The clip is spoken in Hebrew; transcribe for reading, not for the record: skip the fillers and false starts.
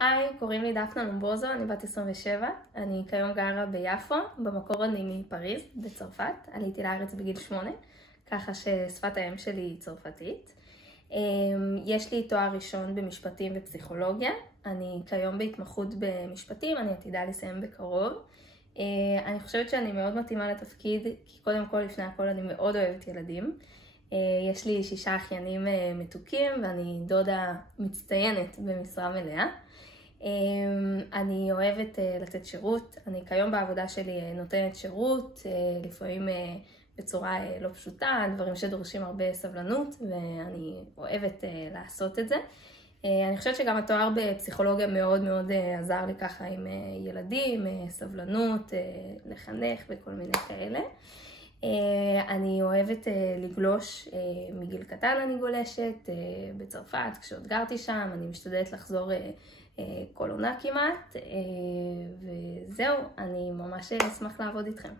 היי, קוראים לי דפנה לומבוזו, אני בת 27. אני כיום גרה ביפו, במקור אני מפריז, בצרפת. עליתי לארץ בגיל 8, ככה ששפת האם שלי היא צרפתית. יש לי תואר ראשון במשפטים ופסיכולוגיה. אני כיום בהתמחות במשפטים, אני עתידה לסיים בקרוב. אני חושבת שאני מאוד מתאימה לתפקיד, כי קודם כל, לפני הכל, אני מאוד אוהבת ילדים. יש לי 6 אחיינים מתוקים ואני דודה מצטיינת במשרה מלאה. אני אוהבת לתת שירות. אני כיום בעבודה שלי נותנת שירות, לפעמים בצורה לא פשוטה, דברים שדורשים הרבה סבלנות, ואני אוהבת לעשות את זה. אני חושבת שגם התואר בפסיכולוגיה מאוד מאוד עזר לי ככה עם ילדים, סבלנות, לחנך וכל מיני כאלה. אני אוהבת לגלוש, מגיל קטן אני גולשת, בצרפת, כשעוד גרתי שם, אני משתדלת לחזור כל עונה כמעט, וזהו, אני ממש אשמח לעבוד איתכם.